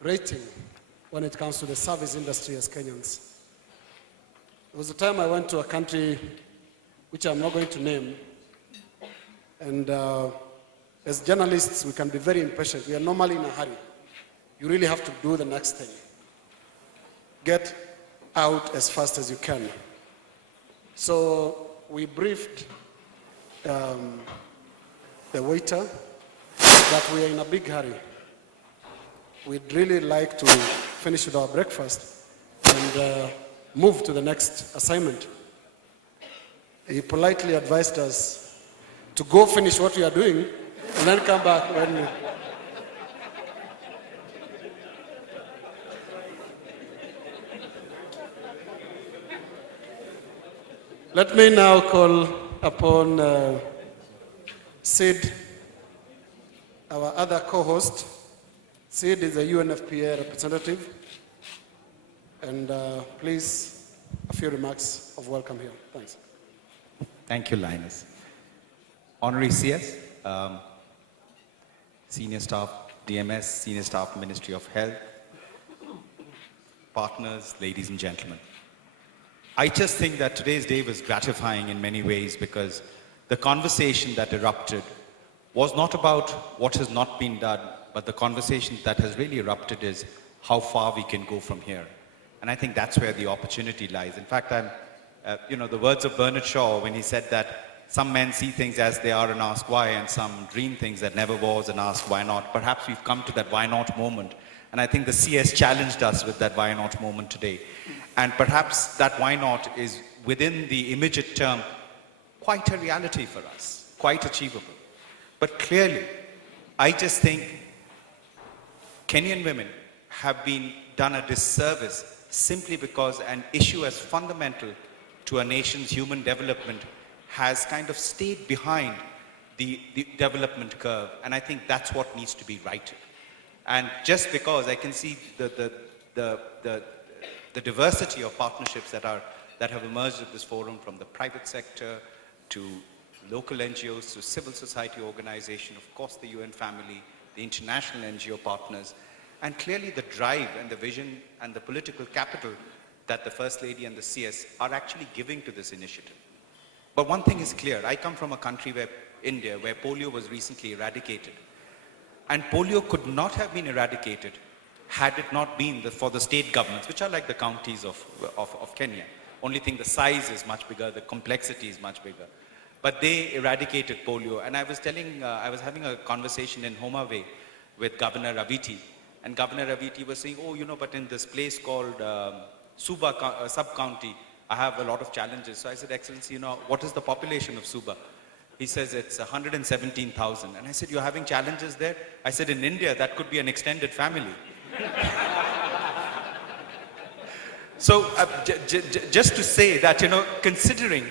rating when it comes to the service industry as Kenyans. There was a time I went to a country which I'm not going to name, and as journalists, we can be very impatient. We are normally in a hurry. You really have to do the next thing. Get out as fast as you can. So we briefed the waiter that we are in a big hurry. We'd really like to finish with our breakfast and move to the next assignment. He politely advised us to go finish what we are doing and then come back when... Let me now call upon Sid, our other co-host. Sid is a UNFPA representative, and please, a few remarks of welcome here. Thanks. Thank you, Linus. Honorary CS, Senior Staff DMS, Senior Staff Ministry of Health, partners, ladies and gentlemen. I just think that today's day was gratifying in many ways because the conversation that erupted was not about what has not been done, but the conversation that has really erupted is how far we can go from here. And I think that's where the opportunity lies. In fact, the words of Bernard Shaw when he said that some men see things as they are and ask why, and some dream things that never was and ask why not. Perhaps we've come to that why not moment. And I think the CS challenged us with that why not moment today. And perhaps that why not is within the immediate term quite a reality for us, quite achievable. But clearly, I just think Kenyan women have been done a disservice simply because an issue as fundamental to a nation's human development has kind of stayed behind the development curve. And I think that's what needs to be righted. And just because I can see the diversity of partnerships that have emerged at this forum, from the private sector to local NGOs to civil society organization, of course the UN family, the international NGO partners, and clearly the drive and the vision and the political capital that the First Lady and the CS are actually giving to this initiative. But one thing is clear, I come from a country India, where polio was recently eradicated. And polio could not have been eradicated had it not been for the state governments, which are like the counties of Kenya. Only thing, the size is much bigger, the complexity is much bigger. But they eradicated polio. And I was having a conversation in Homa Bay with Governor Raviti. And Governor Raviti was saying, but in this place called Suba sub-county, I have a lot of challenges. So I said, Excellency, what is the population of Suba? He says it's 117,000. And I said, you're having challenges there? I said, in India, that could be an extended family. So just to say that, considering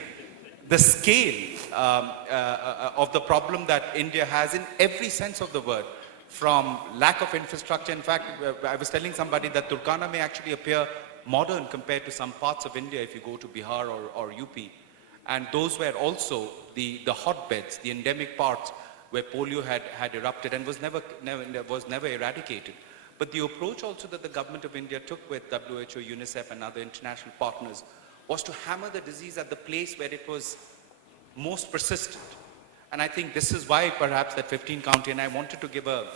the scale of the problem that India has in every sense of the word, from lack of infrastructure. In fact, I was telling somebody that Turkana may actually appear modern compared to some parts of India if you go to Bihar or UP. And those were also the hotbeds, the endemic parts where polio had erupted and was never eradicated. But the approach also that the government of India took with WHO, UNICEF and other international partners was to hammer the disease at the place where it was most persistent. And I think this is why perhaps that 15 county, and I wanted to give a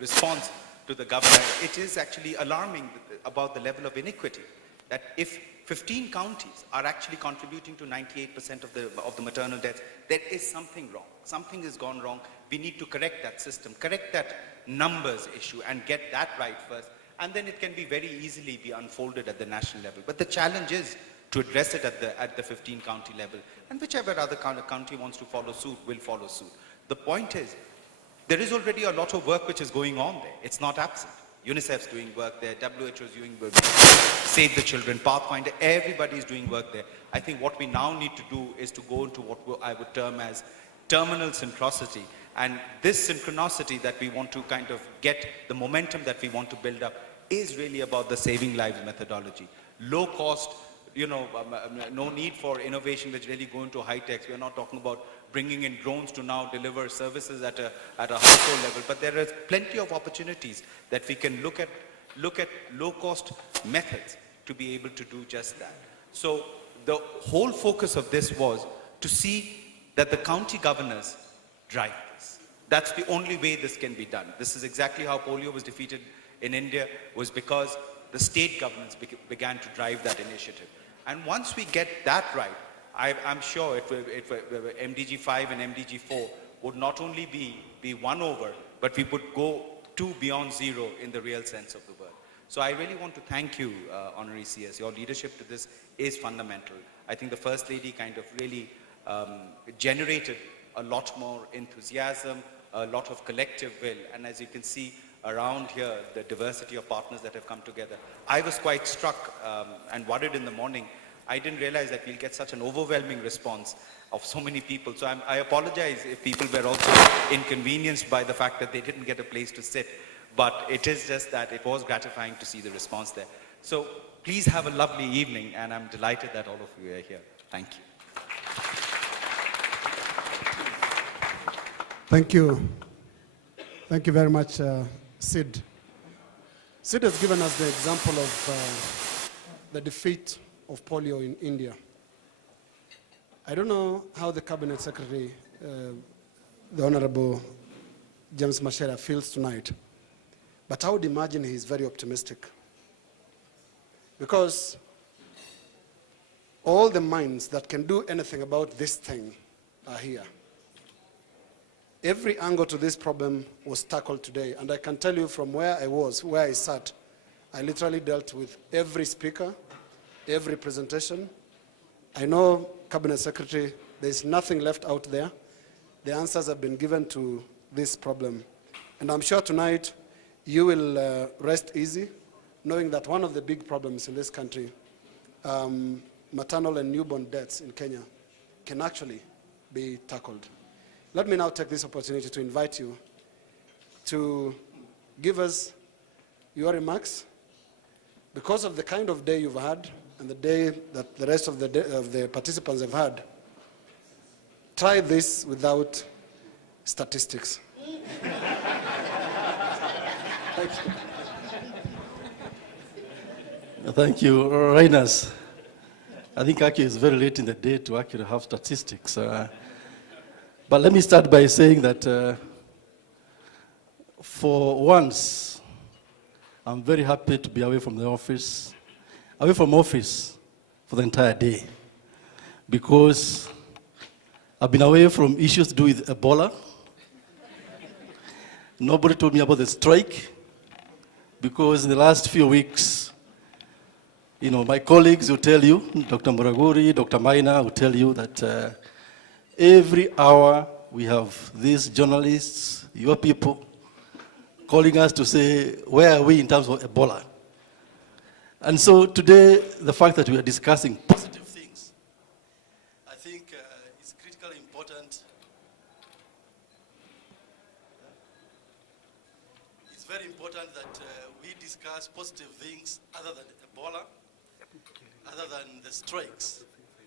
response to the governor, it is actually alarming about the level of inequity, that if 15 counties are actually contributing to 98% of the maternal deaths, there is something wrong. Something has gone wrong. We need to correct that system, correct that numbers issue and get that right first. And then it can be very easily be unfolded at the national level. But the challenge is to address it at the 15 county level. And whichever other county wants to follow suit will follow suit. The point is, there is already a lot of work which is going on there. It's not absent. UNICEF's doing work there, WHO is doing work there, Save the Children, Pathfinder, everybody is doing work there. I think what we now need to do is to go into what I would term as terminal synchronicity. And this synchronicity that we want to kind of get, the momentum that we want to build up, is really about the saving lives methodology. Low cost, no need for innovation which really go into high tech. We're not talking about bringing in drones to now deliver services at a household level. But there is plenty of opportunities that we can look at low-cost methods to be able to do just that. So the whole focus of this was to see that the county governors drive this. That's the only way this can be done. This is exactly how polio was defeated in India, was because the state governments began to drive that initiative. And once we get that right, I'm sure MDG 5 and MDG 4 would not only be won over, but we would go beyond zero in the real sense of the word. So I really want to thank you, Honorary CS. Your leadership to this is fundamental. I think the First Lady kind of really generated a lot more enthusiasm, a lot of collective will, and as you can see around here, the diversity of partners that have come together. I was quite struck and worried in the morning. I didn't realize that we'll get such an overwhelming response of so many people. So I apologize if people were also inconvenienced by the fact that they didn't get a place to sit. But it is just that it was gratifying to see the response there. So please have a lovely evening, and I'm delighted that all of you are here. Thank you. Thank you. Thank you very much, Sid. Sid has given us the example of the defeat of polio in India. I don't know how the Cabinet Secretary, the Honorable James Macharia, feels tonight, but I would imagine he is very optimistic, because all the minds that can do anything about this thing are here. Every angle to this problem was tackled today, and I can tell you from where I sat, I literally dealt with every speaker, every presentation. I know, Cabinet Secretary, there's nothing left out there. The answers have been given to this problem. And I'm sure tonight you will rest easy, knowing that one of the big problems in this country, maternal and newborn deaths in Kenya, can actually be tackled. Let me now take this opportunity to invite you to give us your remarks. Because of the kind of day you've had and the day that the rest of the participants have had, try this without statistics. Thank you. Thank you, Rhinas. I think actually it's very late in the day to actually have statistics. But let me start by saying that for once, I'm very happy to be away from office for the entire day, because I've been away from issues to do with Ebola. Nobody told me about the strike, because in the last few weeks, my colleagues will tell you, Dr. Muraguri, Dr. Maina will tell you that every hour we have these journalists, your people, calling us to say, where are we in terms of Ebola? And so today, the fact that we are discussing positive things, I think is critically important. It's very important that we discuss positive things other than Ebola, other than the strikes,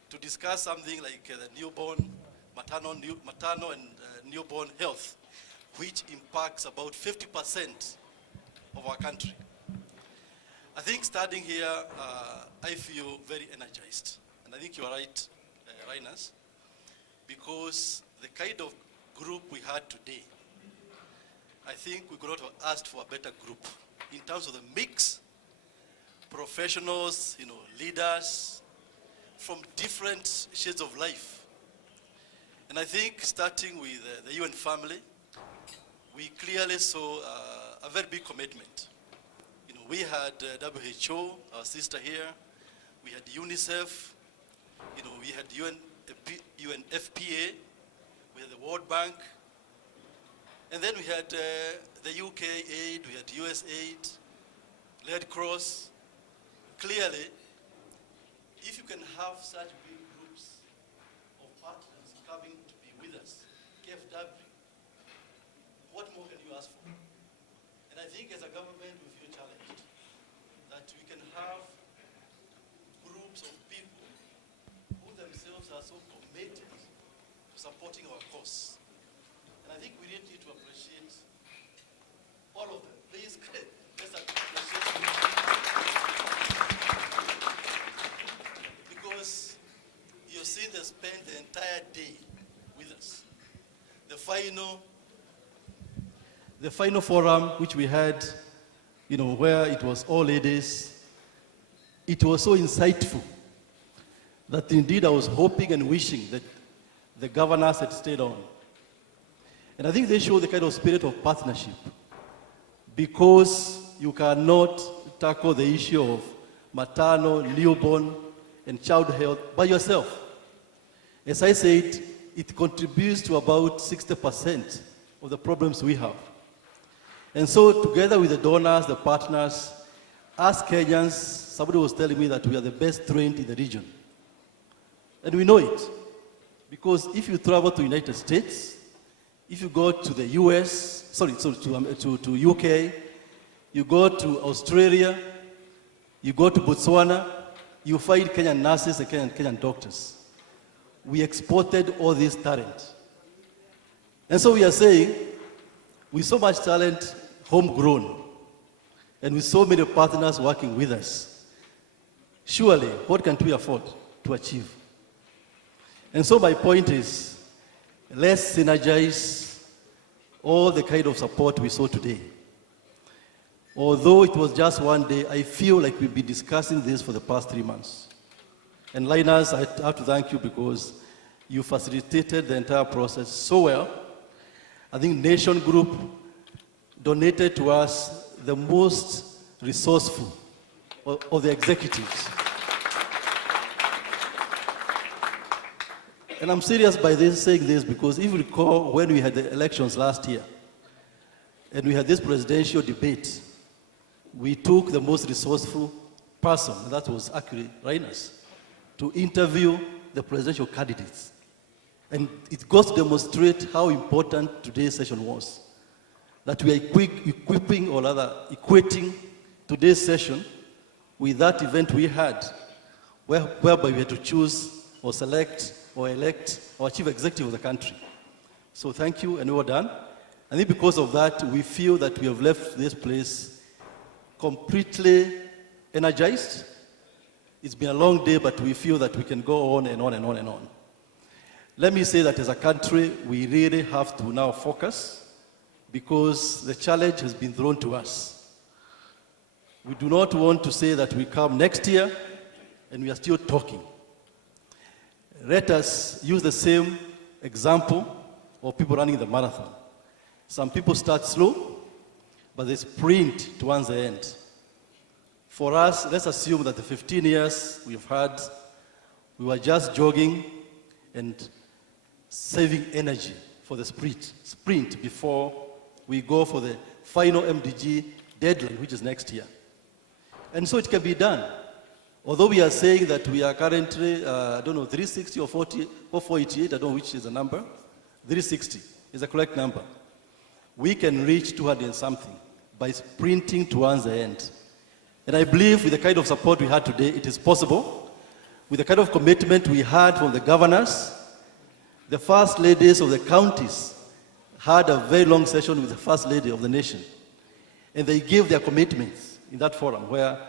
to discuss something like the newborn, maternal and newborn health, which impacts about 50% of our country. I think starting here, I feel very energized. And I think you are right, Rhinas, because the kind of group we had today, I think we could not have asked for a better group in terms of the mix, professionals, leaders from different shades of life. And I think starting with the UN family, we clearly saw a very big commitment. We had WHO, our sister here. We had UNICEF. We had UNFPA. We had the World Bank. And then we had the UK aid. We had US aid, Red Cross. Clearly, if you can have such big groups of partners coming to be with us, KFW, what more can you ask for? And I think as a government, we feel challenged that we can have groups of people who themselves are so committed to supporting our cause. And I think we really need to appreciate all of them. Please, let's appreciate them. Because you've seen them spend the entire day with us. The final forum which we had, where it was all ladies, it was so insightful that indeed I was hoping and wishing that the governors had stayed on. And I think they show the kind of spirit of partnership, because you cannot tackle the issue of maternal, newborn, and child health by yourself. As I said, it contributes to about 60% of the problems we have. And so together with the donors, the partners, as Kenyans, somebody was telling me that we are the best trained in the region. And we know it. Because if you travel to the United States, if you go to the US, to UK, you go to Australia, you go to Botswana, you find Kenyan nurses and Kenyan doctors. We exported all this talent. And so we are saying, with so much talent, homegrown, and with so many partners working with us, surely, what can we afford to achieve? And so my point is, let's synergize all the kind of support we saw today. Although it was just one day, I feel like we've been discussing this for the past 3 months. And Linus, I have to thank you because you facilitated the entire process so well. I think Nation Group donated to us the most resourceful of the executives. And I'm serious by saying this because if you recall when we had the elections last year and we had this presidential debate, we took the most resourceful person, and that was actually Linus, to interview the presidential candidates. And it goes to demonstrate how important today's session was. That we are equipping, or rather equating today's session with that event we had, whereby we had to choose or select or elect or chief executive of the country. So thank you, and well done. I think because of that, we feel that we have left this place completely energized. It's been a long day, but we feel that we can go on and on and on and on. Let me say that as a country, we really have to now focus because the challenge has been thrown to us. We do not want to say that we come next year and we are still talking. Let us use the same example of people running the marathon. Some people start slow, but they sprint towards the end. For us, let's assume that the 15 years we've had, we were just jogging and saving energy for the sprint before we go for the final MDG deadline, which is next year. And so it can be done. Although we are saying that we are currently, 360 or 40 or 488, I don't know which is the number. 360 is the correct number. We can reach 200 and something by sprinting towards the end. And I believe with the kind of support we had today, it is possible. With the kind of commitment we had from the governors, the first ladies of the counties had a very long session with the first lady of the nation. And they gave their commitments in that forum where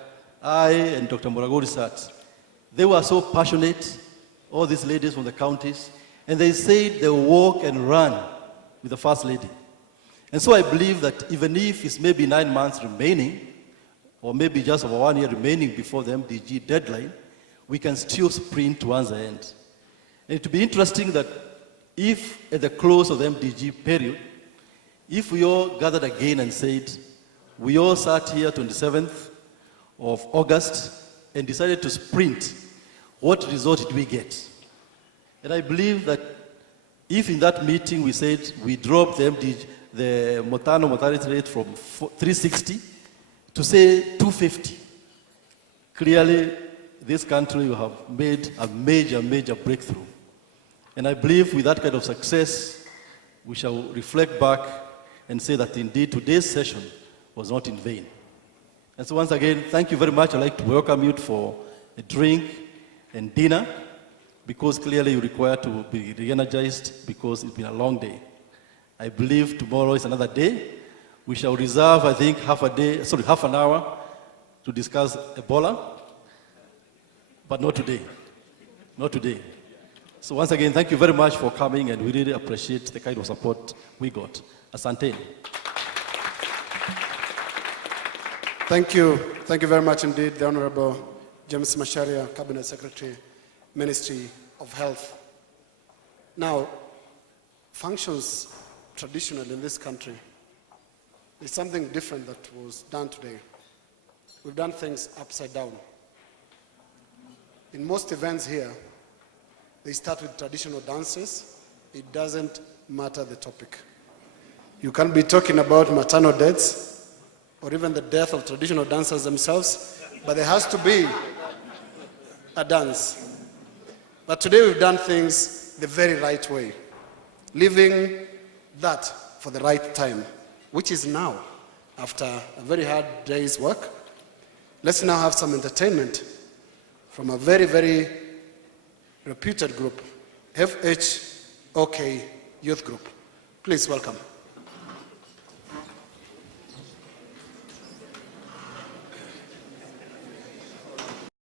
I and Dr. Muragori sat. They were so passionate, all these ladies from the counties, and they said they will walk and run with the first lady. And so I believe that even if it's maybe 9 months remaining, or maybe just over 1 year remaining before the MDG deadline, we can still sprint towards the end. And it would be interesting that if at the close of the MDG period, if we all gathered again and said, we all sat here 27th of August and decided to sprint, what result did we get? And I believe that if in that meeting we said we dropped the MDG, the maternal mortality rate from 360 to say 250, clearly this country will have made a major breakthrough. And I believe with that kind of success, we shall reflect back and say that indeed today's session was not in vain. And so once again, thank you very much. I'd like to welcome you for a drink and dinner because clearly you require to be re-energized because it's been a long day. I believe tomorrow is another day. We shall reserve, I think, half an hour to discuss Ebola, but not today. Not today. So once again, thank you very much for coming, and we really appreciate the kind of support we got. Asante. Thank you. Thank you very much indeed, the Honorable James Macharia, Cabinet Secretary, Ministry of Health. Now, functions traditionally in this country is something different that was done today. We've done things upside down. In most events here, they start with traditional dances. It doesn't matter the topic. You can be talking about maternal deaths or even the death of traditional dancers themselves, but there has to be a dance. But today we've done things the very right way, leaving that for the right time, which is now, after a very hard day's work. Let's now have some entertainment from a very, very reputed group, FHOK Youth Group. Please welcome.